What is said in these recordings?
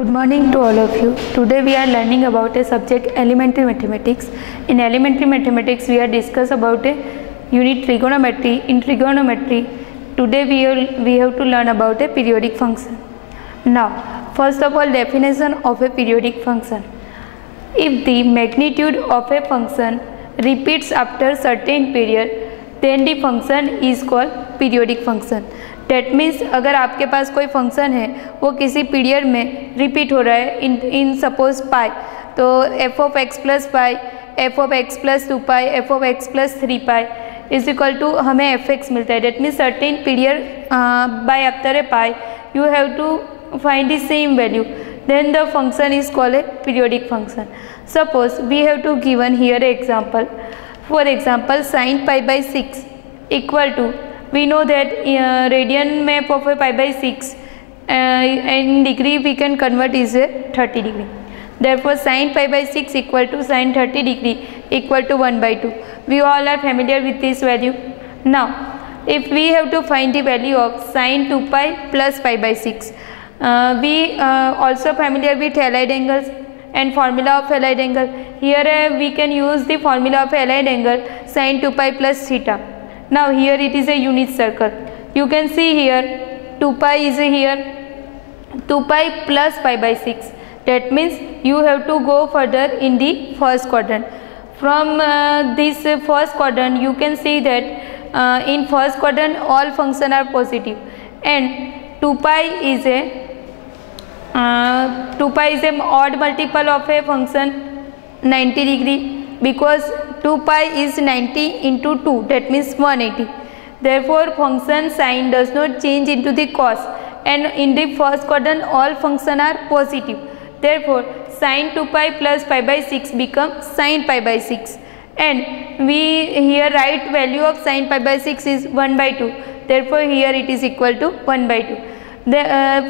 Good morning to all of you. Today we are learning about a subject elementary mathematics. In elementary mathematics we are discuss about a unit trigonometry. In trigonometry today we have to learn about a periodic function. Now first of all, definition of a periodic function. If the magnitude of a function repeats after certain period, then the function is called periodic function. That means अगर आपके पास कोई function है वो किसी period में repeat हो रहा है इन सपोज पाई, तो f of x plus pi, f of x plus 2 pi, f of x plus 3 pi is equal to हमें एफ एक्स मिलता है. That means certain period by after a pi you have to find the same value, then the function is called a periodic function. Suppose we have to given here example. For example, sin pi by 6 equal to, we know that radian map of a pi by 6 in degree we can convert is a 30 degree. Therefore sin pi by 6 equal to sin 30 degree equal to 1 by 2. We all are familiar with this value. Now if we have to find the value of sin 2 pi plus pi by 6, we also familiar with allied angles and formula of allied angle. Here we can use the formula of allied angle sin 2 pi plus theta. Now here it is a unit circle. You can see here 2 pi is here, 2 pi plus pi by 6. That means you have to go further in the first quadrant. From this first quadrant you can see that in first quadrant all functions are positive, and 2 pi is a 2 pi is an odd multiple of a function 90 degree, because 2 pi is 90 into 2, that means 180. Therefore function sign does not change into the cos, and in the first quadrant all functions are positive. Therefore sin 2 pi plus pi by 6 becomes sin pi by 6, and we here write value of sin pi by 6 is 1 by 2. Therefore here it is equal to 1 by 2.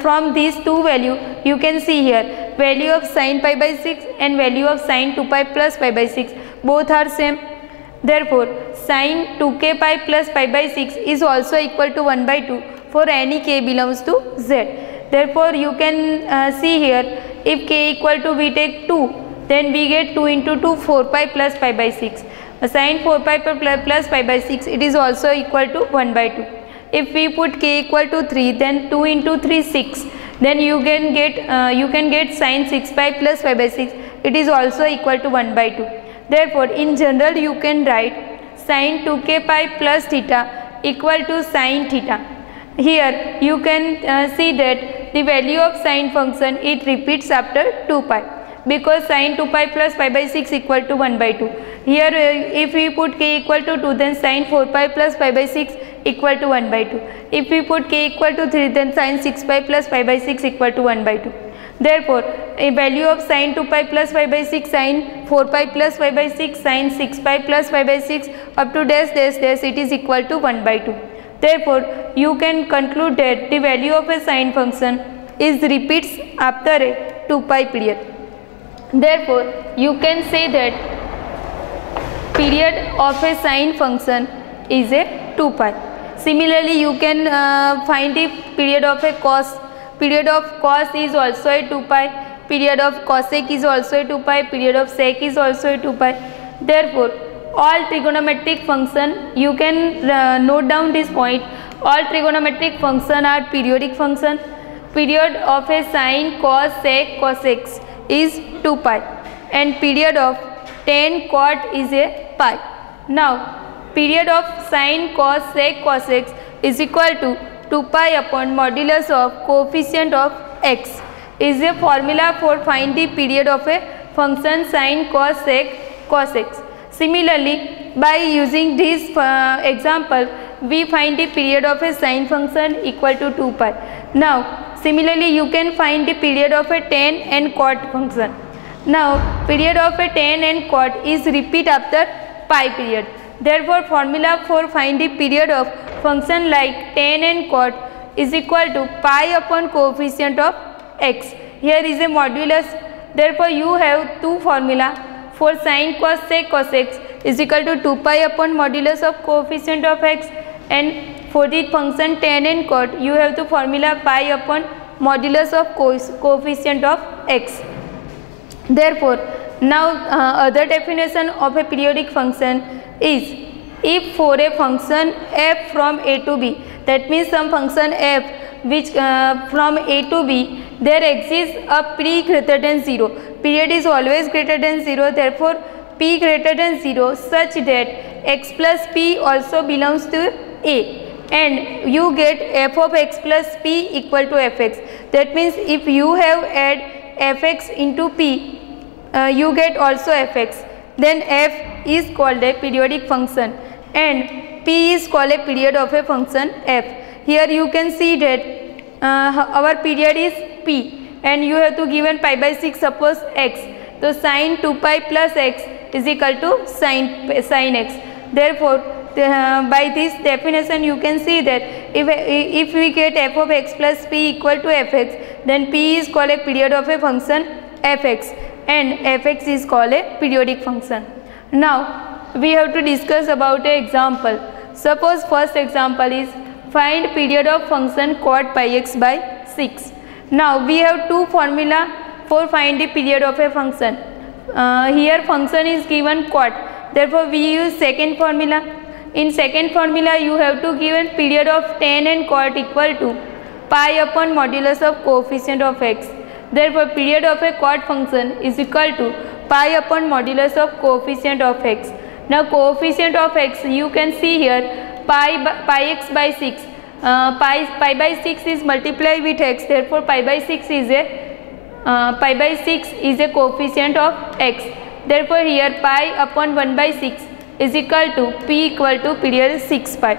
From these two value you can see here value of sin pi by 6 and value of sin 2 pi plus pi by 6 both are same. Therefore sin 2k pi plus pi by 6 is also equal to 1 by 2 for any k belongs to z. Therefore you can see here if k equal to, we take 2, then we get 2 into 2 4 pi plus pi by 6. Sin 4 pi plus pi by 6 it is also equal to 1 by 2. If we put k equal to 3, then 2 into 3 6, then you can get sin 6 pi plus pi by 6, it is also equal to 1 by 2. Therefore in general you can write sin 2k pi plus theta equal to sin theta. Here you can see that the value of sin function it repeats after 2 pi, because sin 2 pi plus pi by 6 equal to 1 by 2. Here if we put k equal to 2, then sin 4 pi plus pi by 6 equal to 1 by 2. If we put k equal to 3, then sin 6 pi plus pi by 6 equal to 1 by 2. Therefore a value of sin 2 pi plus pi by 6, sin 4 pi plus pi by 6, sin 6 pi plus pi by 6 up to dash dash dash, it is equal to 1 by 2. Therefore you can conclude that the value of a sine function is repeats after a 2 pi period. Therefore you can say that period of a sine function is a 2 pi. Similarly you can find the period of a cos. Period of cos is also a 2 pi. Period of cosec is also a 2 pi. Period of sec is also a 2 pi. Therefore all trigonometric function, you can note down this point, all trigonometric function are periodic function. Period of a sine, cos, sec, cosec is 2 pi, and period of tan, cot is a pi. Now period of sine, cos, sec, cosec is equal to 2 pi upon modulus of coefficient of x is a formula for find the period of a function sine, cos, sec, cosec. Similarly by using this example we find the period of a sine function equal to 2 pi. Now similarly you can find the period of a tan and cot function. Now period of a tan and cot is repeat after pi period. Therefore formula for find the period of function like tan and cot is equal to pi upon coefficient of x. Here is a modulus. Therefore you have two formula for sine, cos, sec, cosec is equal to 2 pi upon modulus of coefficient of x, and for the function tan and cot you have the formula pi upon modulus of coefficient of x. Therefore, now other definition of a periodic function is, if for a function f from a to b, that means some function f which from a to b there exists a p greater than 0. Period is always greater than 0. Therefore, p greater than 0 such that x plus p also belongs to a, and you get f of x plus p equal to fx. That means if you have add fx into p, you get also fx, then f is called a periodic function and p is called a period of a function f. Here you can see that our period is p and you have to given pi by 6 suppose x. So sin 2 pi plus x is equal to sin x. Therefore, by this definition you can see that if we get f of x plus p equal to fx, then p is called a period of a function fx and fx is called a periodic function. Now we have to discuss about an example. Suppose first example is find period of function cot pi x by 6. Now we have two formula for find the period of a function. Here function is given cot, therefore we use second formula. In second formula you have to given period of tan and cot equal to pi upon modulus of coefficient of x. Therefore, period of a cot function is equal to pi upon modulus of coefficient of x. Now coefficient of x you can see here pi x by 6. Pi by 6 is multiplied with x. Therefore, pi by 6 is a coefficient of x. Therefore, here pi upon 1 by 6 is equal to p equal to period 6 pi.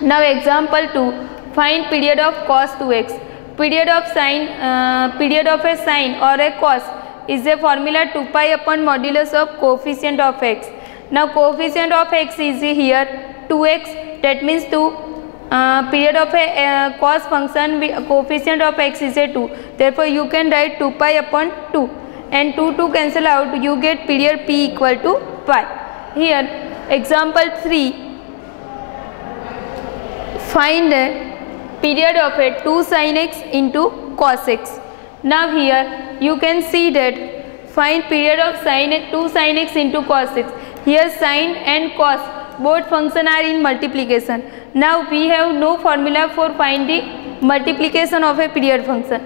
Now example 2, find period of cos 2x. Period of a sine or a cos is a formula 2 pi upon modulus of coefficient of x. Now coefficient of x is here 2x, that means 2. Period of a cos function coefficient of x is a 2. Therefore, you can write 2 pi upon 2 and 2 cancel out, you get period p equal to pi. Here example 3, find period of a 2 sin x into cos x. Now here you can see that find period of 2 sin x into cos x. Here sin and cos both function are in multiplication. Now we have no formula for finding multiplication of a period function.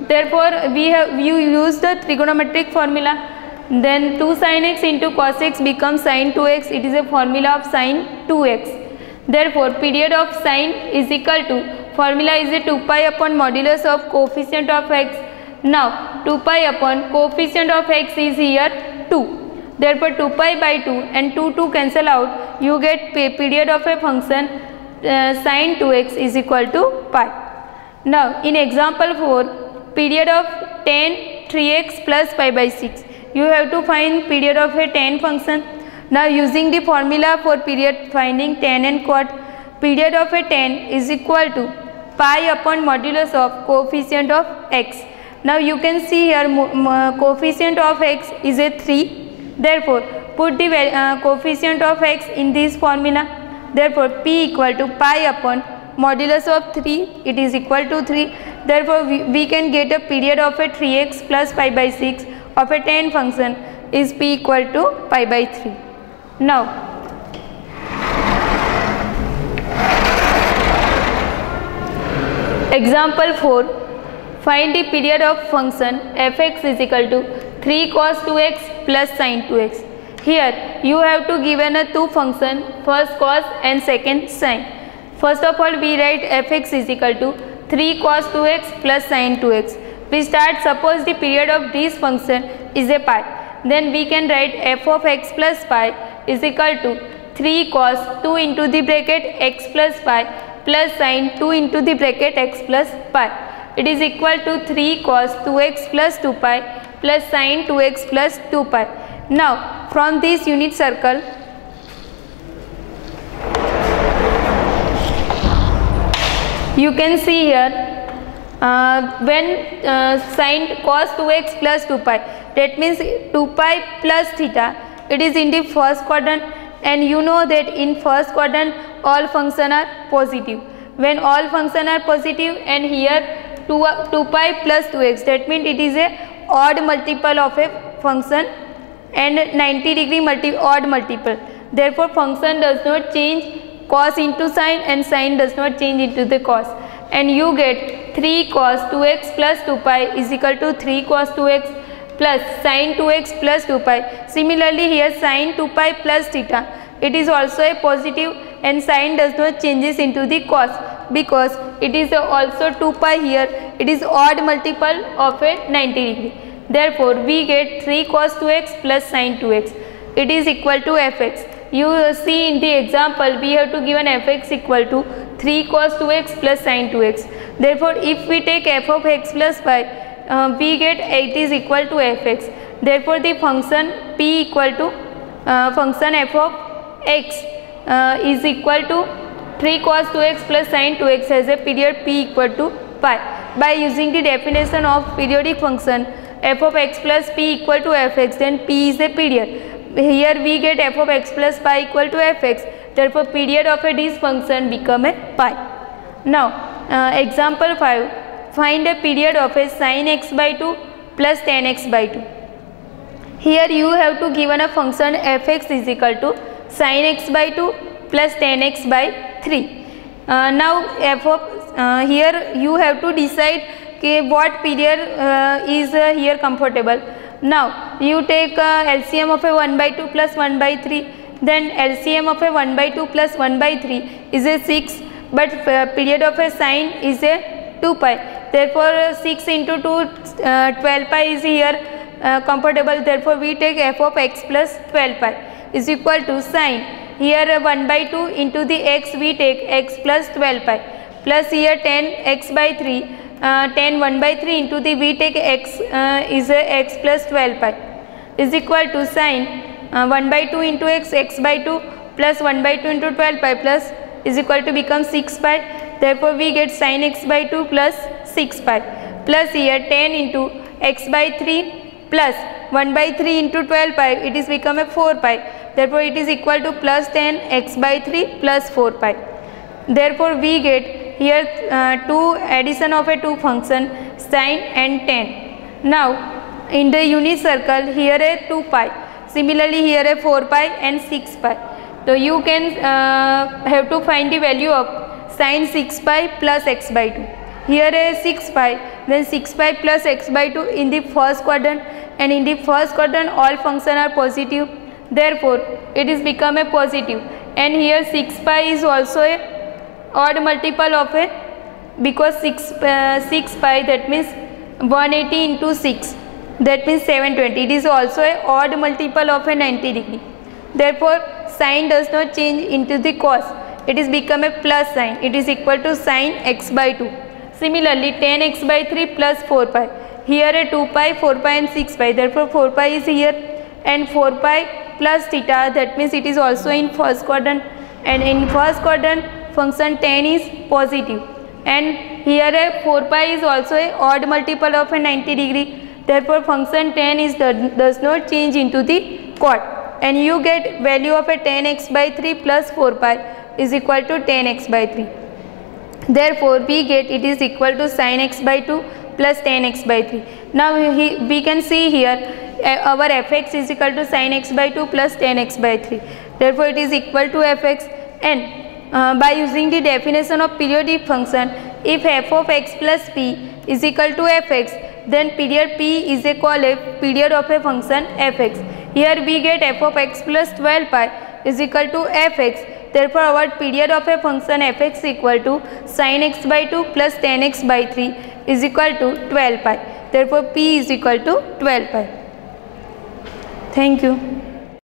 Therefore, you use the trigonometric formula. Then 2 sin x into cos x becomes sin 2x. It is a formula of sin 2x. Therefore, period of sin is equal to, formula is a 2 pi upon modulus of coefficient of x. Now 2 pi upon coefficient of x is here 2. Therefore, 2 pi by 2 and 2 cancel out, you get period of a function sin 2x is equal to pi. Now in example 4, period of tan 3x plus pi by 6. You have to find period of a tan function. Now using the formula for period finding tan and cot, period of a tan is equal to pi upon modulus of coefficient of x. Now you can see here coefficient of x is a 3. Therefore, put the coefficient of x in this formula. Therefore, p equal to pi upon modulus of 3, it is equal to 3. Therefore, we can get a period of a 3x plus pi by 6 of a tan function is p equal to pi by 3. Now, example 4, find the period of function fx is equal to 3 cos 2x plus sin 2x. Here you have to given a two function, first cos and second sin. First of all, we write fx is equal to 3 cos 2x plus sin 2x. We start, suppose the period of this function is a pi. Then we can write f of x plus pi is equal to 3 cos 2 into the bracket x plus pi plus sin 2 into the bracket x plus pi. It is equal to 3 cos 2x plus 2 pi plus sin 2x plus 2 pi. Now from this unit circle, you can see here when sin cos 2x plus 2 pi, that means 2 pi plus theta, it is in the first quadrant, and you know that in first quadrant all functions are positive. When all functions are positive and here 2 pi plus 2x. That means it is a odd multiple of a function and 90 degree odd multiple. Therefore function does not change cos into sine and sine does not change into the cos, and you get 3 cos 2x plus 2 pi is equal to 3 cos 2x plus sine 2x plus 2 pi. Similarly here sine 2 pi plus theta, it is also a positive and sine does not changes into the cos because it is also 2 pi here, it is odd multiple of a 90 degree. Therefore we get 3 cos 2x plus sine 2x, it is equal to fx. You see in the example we have to give an fx equal to 3 cos 2x plus sine 2x. Therefore if we take f of x plus y, we get it is equal to fx. Therefore the function p equal to function f of x is equal to 3 cos 2x plus sine 2x has a period p equal to pi. By using the definition of periodic function f of x plus p equal to fx, then p is a period. Here we get f of x plus pi equal to fx, therefore period of a this function become a pi. Now example 5, find a period of a sin x by 2 plus tan x by 2. Here you have to given a function fx is equal to sin x by 2 plus tan x by 3. Now f of here you have to decide what period is here comfortable. Now you take LCM of a 1 by 2 plus 1 by 3, then LCM of a 1 by 2 plus 1 by 3 is a 6, but period of a sine is a 2 pi. Therefore 6 into 2 12 pi is here comfortable. Therefore we take f of x plus 12 pi is equal to sine, here 1 by 2 into the x we take x plus 12 pi plus here 10 x by 3, 10 1 by 3 into the we take x is x plus 12 pi is equal to sine 1 by 2 into x by 2 plus 1 by 2 into 12 pi plus is equal to become 6 pi. Therefore we get sin x by 2 plus 6 pi plus here 10 into x by 3 plus 1 by 3 into 12 pi, it is become a 4 pi. Therefore it is equal to plus 10 x by 3 plus 4 pi. Therefore we get here two addition of a two function sine and tan. Now in the unit circle here a 2 pi, similarly here a 4 pi and 6 pi. So you can have to find the value of sin 6 pi plus x by 2. Here a 6 pi, then 6 pi plus x by 2 in the first quadrant, and in the first quadrant all functions are positive. Therefore it is become a positive, and here 6 pi is also a odd multiple of a, because 6 pi that means 180 into 6 that means 720, it is also a odd multiple of a 90 degree. Therefore sine does not change into the cos, it is become a plus sign, it is equal to sin x by 2. Similarly 10 x by 3 plus 4 pi, here a 2 pi, 4 pi and 6 pi, therefore 4 pi is here, and 4 pi plus theta that means it is also in first quadrant, and in first quadrant function tan is positive, and here a 4 pi is also a odd multiple of a 90 degree. Therefore function tan is does not change into the quad, and you get value of a tan x by 3 plus 4 pi is equal to tan x by 3. Therefore we get it is equal to sin x by 2 plus tan x by 3. Now we can see here our fx is equal to sin x by 2 plus tan x by 3. Therefore it is equal to fx, and by using the definition of periodic function, if f of x plus p is equal to fx, then period p is called a period of a function fx. Here we get f of x plus 12 pi is equal to fx. Therefore our period of a function fx equal to sin x by 2 plus tan x by 3 is equal to 12 pi. Therefore p is equal to 12 pi. Thank you.